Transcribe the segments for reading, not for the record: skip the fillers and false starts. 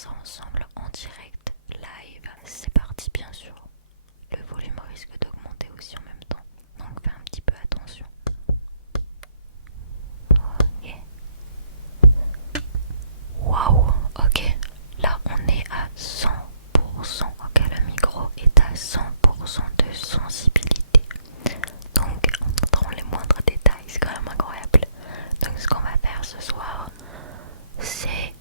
ça ensemble en direct, live. C'est parti bien sûr. Le volume risque d'augmenter aussi en même temps, donc fais un petit peu attention. Ok. Waouh, ok. Là on est à 100%. Ok, le micro est à 100% de sensibilité. Donc on entend les moindres détails, c'est quand même incroyable. Donc ce qu'on va faire ce soir, c'est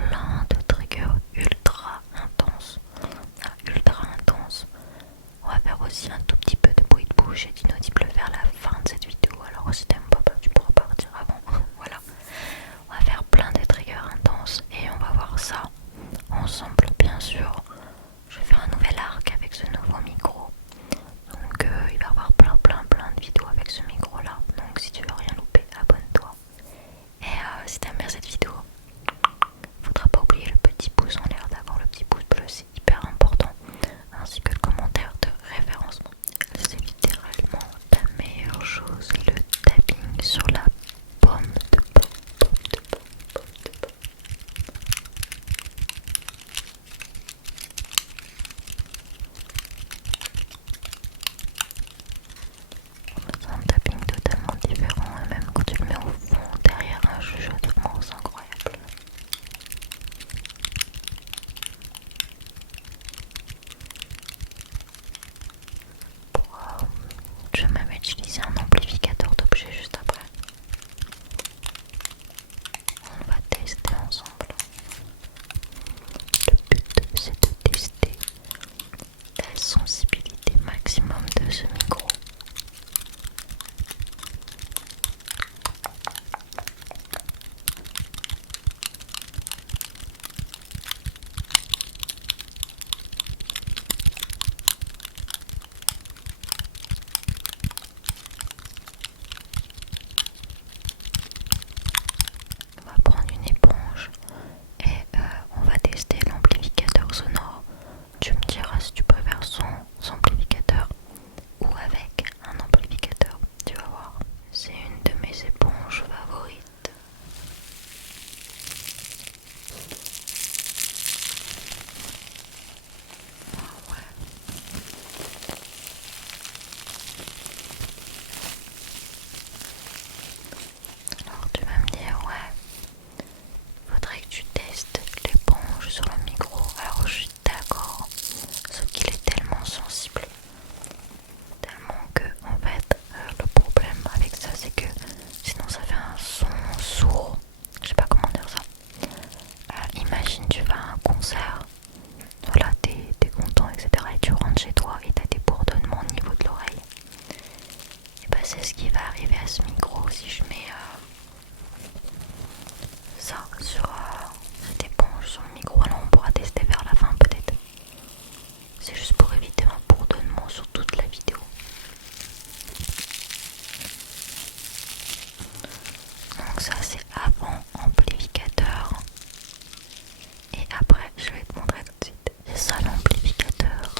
plein de triggers ultra intenses. Ultra intenses. On va faire aussi un tout petit peu de bruit de bouche et d'inaudible vers la fin de cette vidéo. Alors si t'aimes pas, tu pourras partir avant. Voilà. On va faire plein de triggers intenses et on va voir ça ensemble bien sûr. Je vais faire un nouvel arc avec ce nouveau micro. Donc il va y avoir plein de vidéos avec ce micro là. Donc si tu veux rien louper, abonne-toi. Et si t'aimes bien cette vidéo, faudra pas oublier le petit pouce en l'air, d'accord? Le petit pouce bleu, c'est hyper important. Ainsi que le commentaire de référencement. C'est littéralement la meilleure chose, le tapping sur la pomme de pomme. C'est un tapping totalement différent et même quand tu le mets au fond derrière un chuchotement, c'est incroyable. Je vais même utiliser un amplificateur d'objets juste après. On va tester ensemble. Le but c'est de tester la sensibilité maximum de ce micro. On va prendre une éponge et on va tester l'amplificateur sonore. Tu me diras si tu préfères sans amplificateur ou avec un amplificateur. Tu vas voir. C'est une de mes éponges favorites. Ah ouais. Alors tu vas me dire ouais, faudrait que tu testes l'éponge sur le micro. Alors je suis d'accord, sauf qu'il est tellement sensible. Tellement que en fait le problème avec ça c'est que sinon ça fait un son sourd. Je sais pas comment dire ça. Imagine tu vas à un concert, voilà t'es content etc. et tu rentres chez toi et t'as des bourdonnements au niveau de l'oreille. Et bah c'est ce qui va arriver à ce micro si je mets ça sur cette éponge sur le micro. Alors on pourra tester vers la fin peut-être. C'est juste pour éviter un bourdonnement sur toute la vidéo. Donc ça c'est avant amplificateur. Et après je vais te montrer tout de suite. C'est ça l'amplificateur.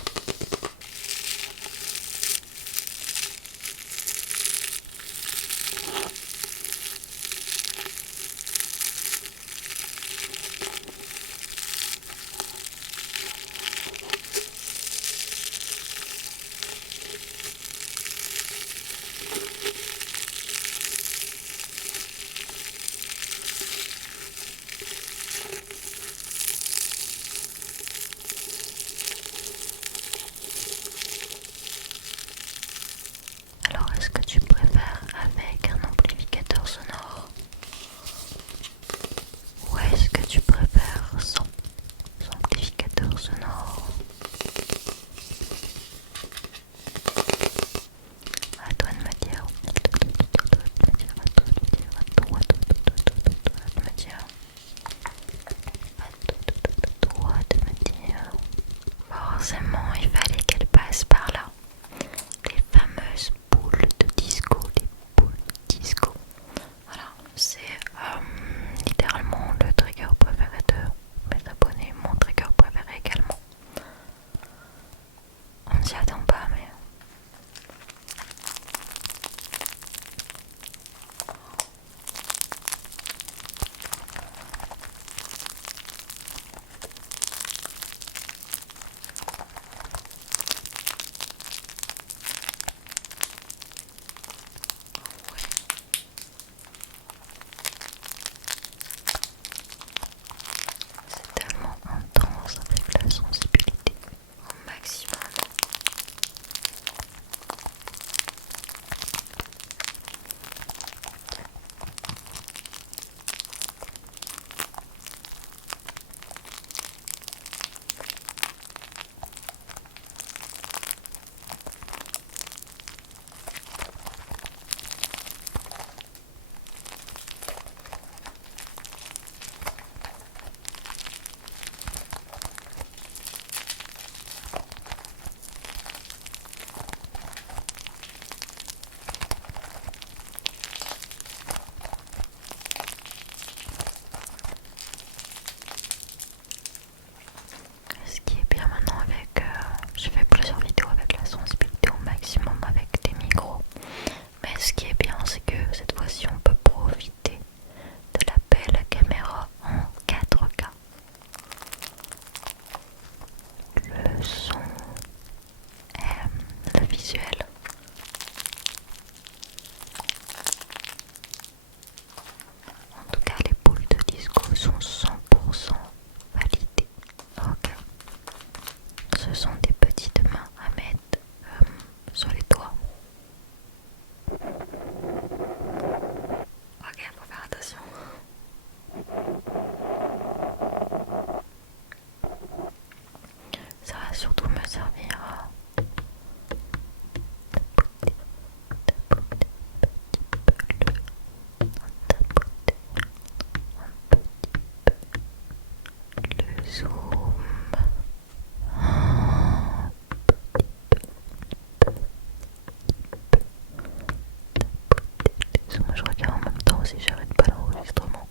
zoom, je regarde en même temps si j'arrête pas l'enregistrement.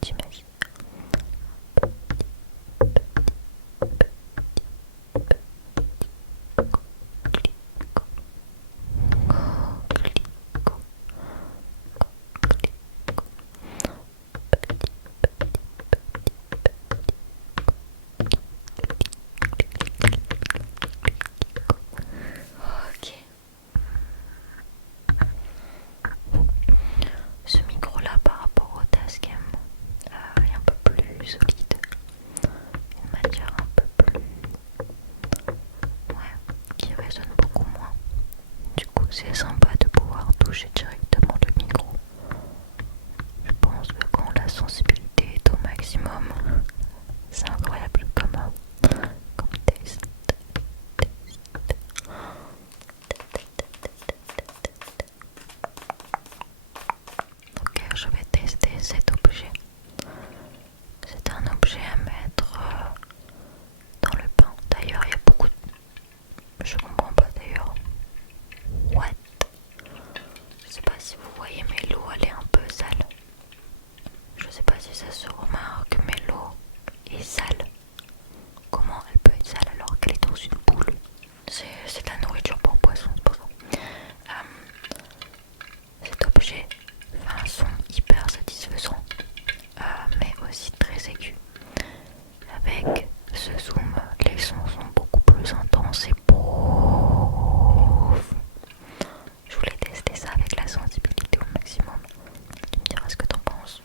T'imagines? Ok. Ce micro là par rapport au Tascam est un peu plus solide, une matière un peu plus, ouais, qui résonne beaucoup moins. Du coup c'est sympa de pouvoir toucher directement le micro. Je pense que quand la sensibilité est au maximum, c'est incroyable comme test. Donc je vais tester cet objet. C'est un objet à mettre dans le pain. D'ailleurs, il y a beaucoup de... Je comprends pas d'ailleurs. What? Je sais pas si vous voyez, mais l'eau elle est un peu sale. Je sais pas si ça se remarque, mais l'eau est sale. Comment elle peut être sale alors qu'elle est dans une boule? C'est de la nourriture pour poisson, c'est pour ça. Cet objet fait un son hyper satisfaisant, mais aussi très aigu. Avec ce zoom, les sons sont beaucoup plus intenses et pauvres. Je voulais tester ça avec la sensibilité au maximum. Tu me diras ce que t'en penses.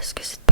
parce que c'est